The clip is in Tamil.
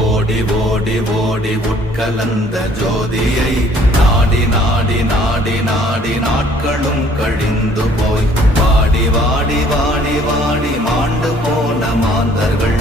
ஓடி ஓடி ஓடி உட்கலந்த ஜோதியை நாடி நாடி நாடி நாடி நாட்களும் கழிந்து போய் வாடி வாடி வாடி வாடி மாண்டு போன மாந்தர்கள்